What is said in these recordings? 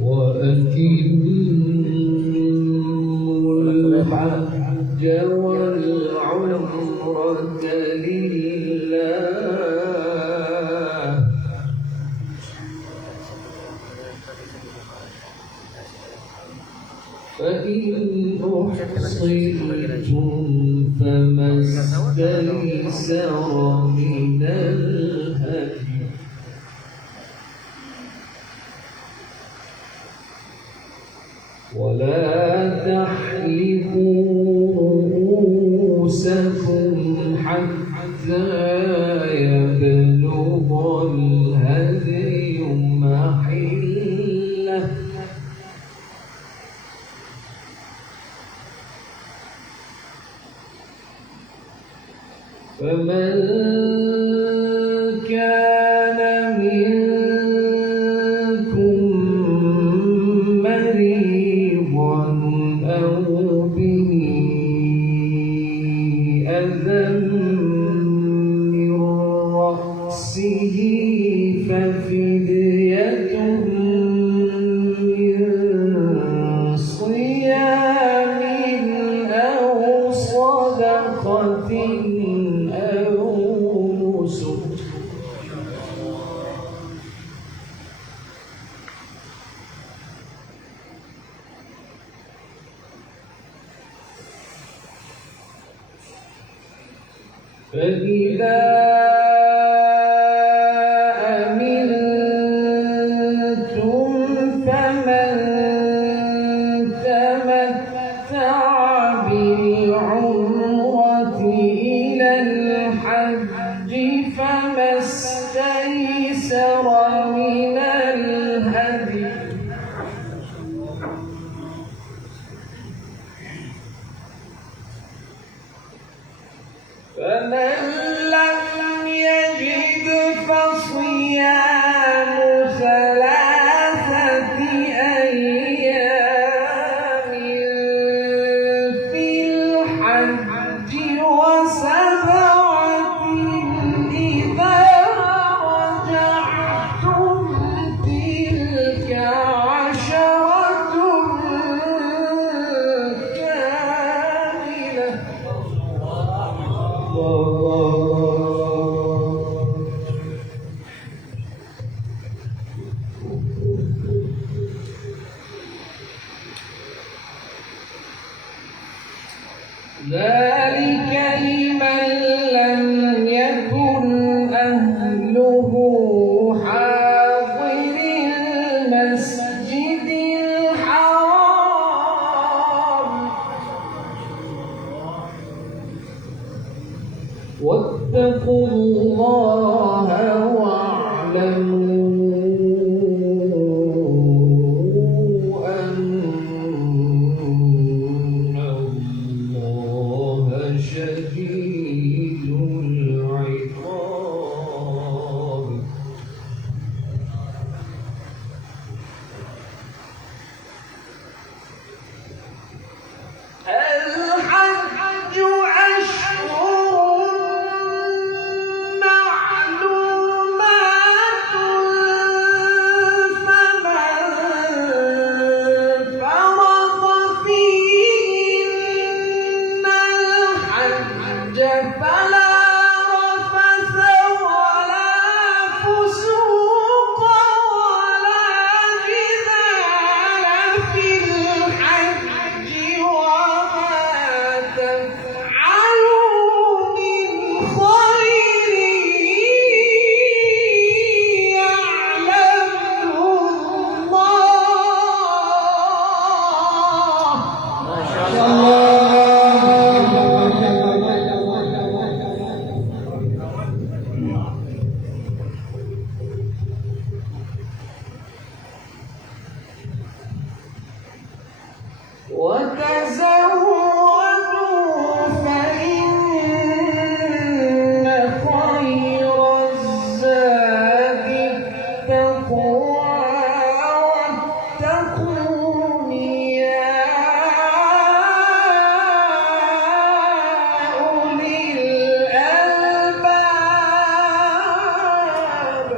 وأتموا الحج والعمرة لله فإن أحصرتم فما استيسر من الهدي ولا تحلقوا رؤوسكم حتى يبلغ الهدي محله فمن كان منكم مريضا أو به أذى من رأسه ففدية من صيام أو صدقة فإذا أمنتم فمن تمتع بالعمرة إلى الحج فما استيسر من الهدي فمن لم يجد فصيام ثلاثة أيام في الحج وسبعة إذا رجعتم تلك عشرة كاملة ذلك لمن لم يكن أهله حاضر المسجد الحرام واتقوا الله واعلموا أن الله شديد العقاب الحج أشهر معلومات فمن فرض فيهن الحج فلا رفث ولا فسوق ولا جدال في الحج وما تفعلوا من خير يعلمه الله ما شاء الله وتزودوا فإن خير الزاد التقوى واتقون يا أولي الألباب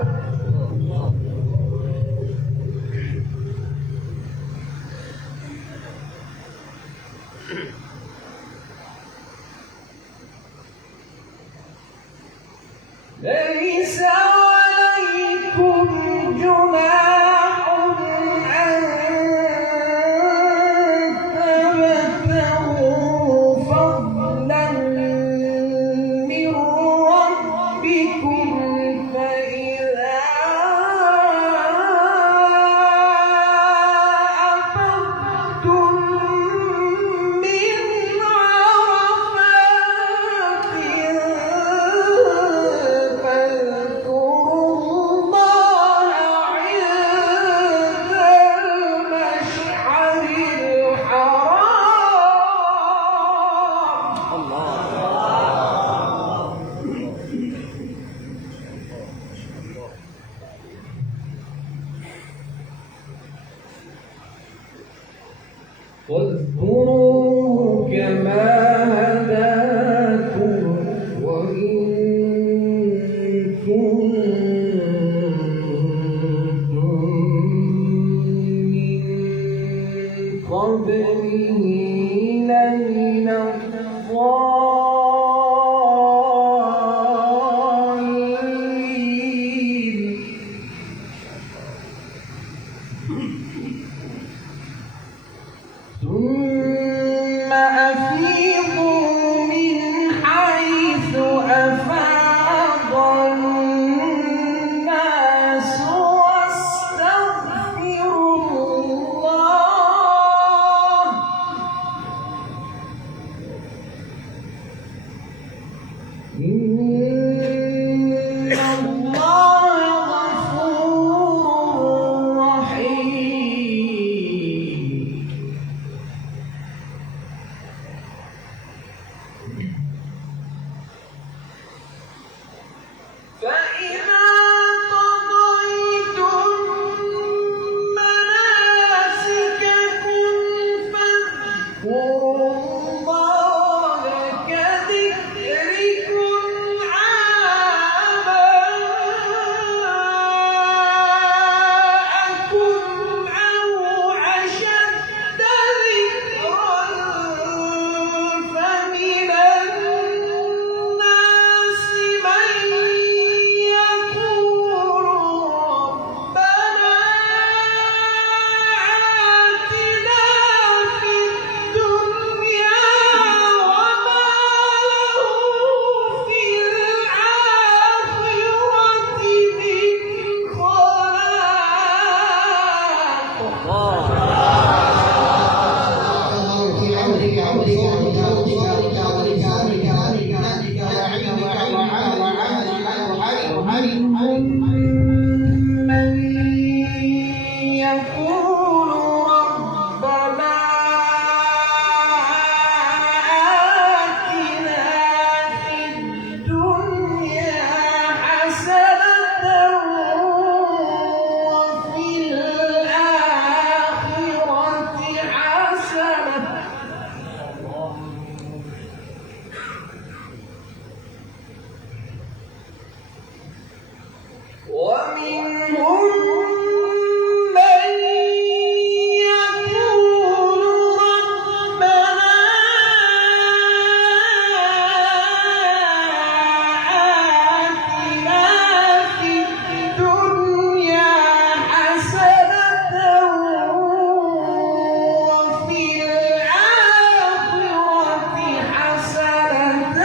واذكروا كما هداكم وإن كنتم من قبله لمن الضالين ثم أفيضوا من حيث أفاض الناس واستغفروا الله إن الله غفور رحيم فإذا قضيتم مناسككم فاذكروا الله كذكركم آباءكم أو أشد ذكرا فمن الناس من يقول ربنا آتنا في الدنيا وما له في الآخرة من من يقول ربنا آتنا في الدنيا حسنة وفي الآخرة حسنة ومنهم من يقول ربنا آتنا في الدنيا حسنة وفي الآخرة حسنة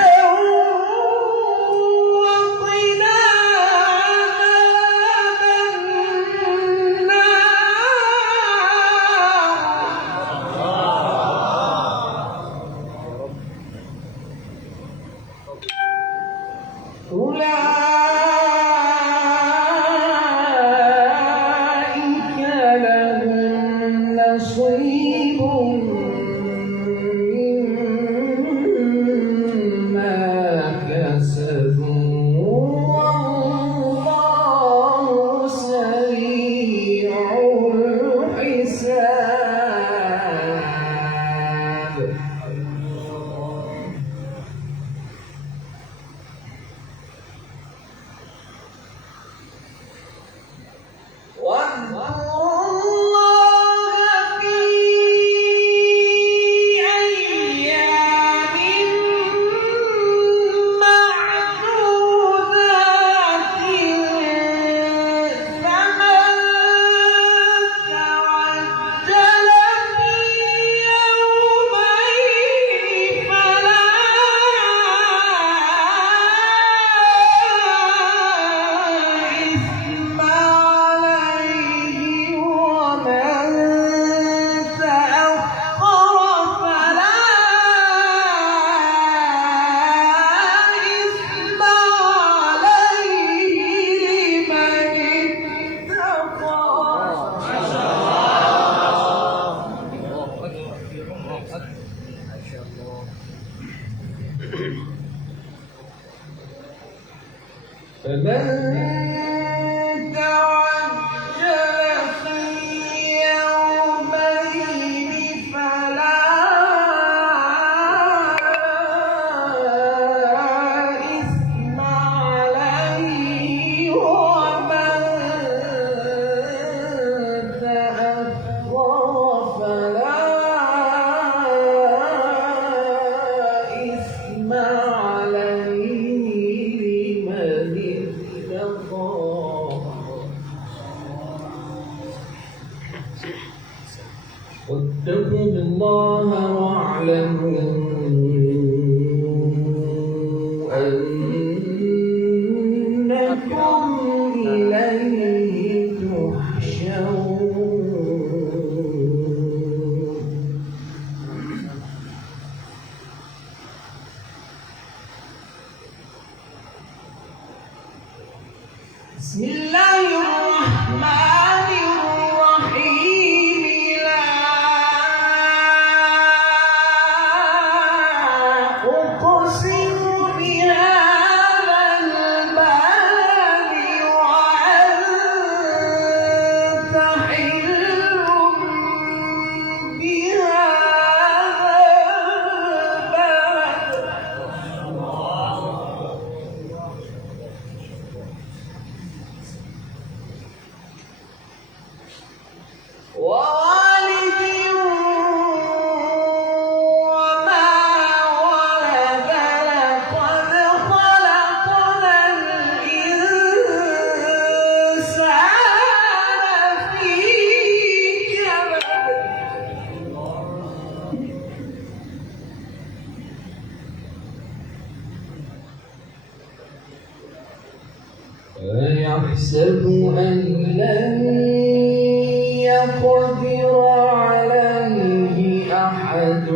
وقنا عذاب النار أولئك لهم نصيب مما كسبوا والله سريع الحساب واذكروا الله في واتقوا الله واعلموا أنكم إليه تحشرون. بسم الله الرحمن الرحيم. لا أقسم بهذا البلد وأنت حل بهذا البلد ووالد وما ولد. لقد خلقنا الإنسان في كبد. أيحسب أن لن يقدر عليه أحد.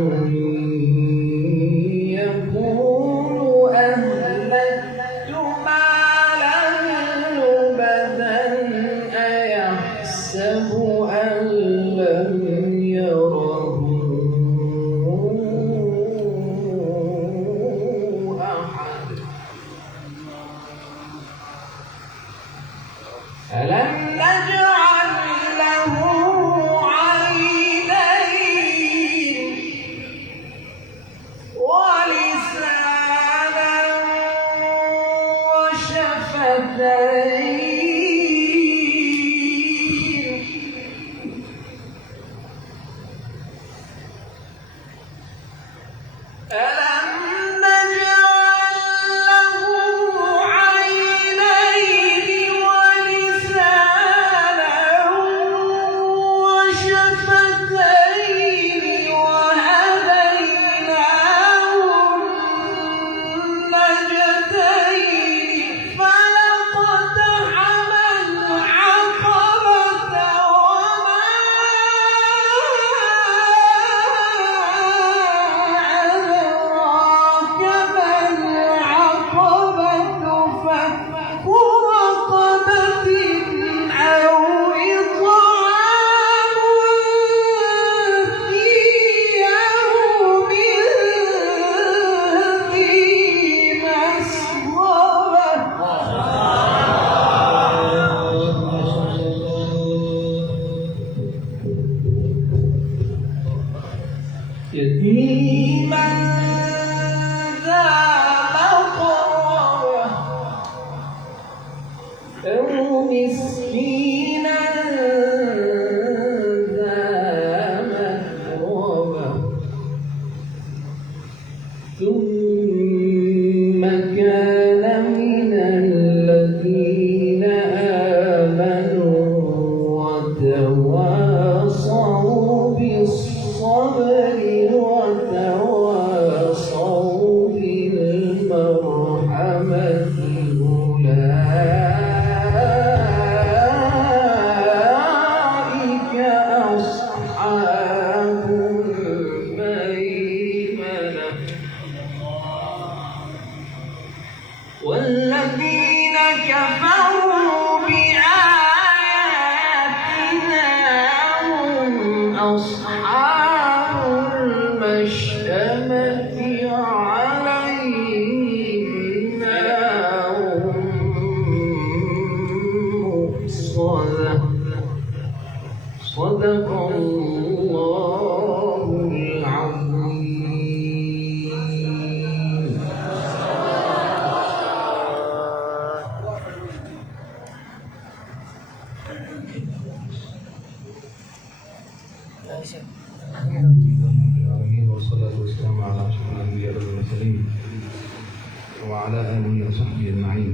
يقول أهلكت مالا لبدا. أيحسب أن لم يره أحد. ألم نجعل له عينين ولسانا وشفتين. ألم نجعل له عينين ولسانا وشفتين وهديناه النجدين. فلاقتحم العقبة وما أدراك ما العقبة. فك رقبة أو إطعام في يوم ذي مسغبة. يتيما ذا مقربة أو مسكينا ذا متربة. ثم كان من الذين آمنوا وتواصوا بالصبر وتواصوا بالمرحمة. أولئك أصحاب الميمنة. والذين كفروا بآياتنا هم أصحاب المشأمة. عليهم نار مؤصدة. صدق الله العظيم. والصلاة والسلام على أشرف الأنبياء والمرسلين وعلى آله وصحبه أجمعين.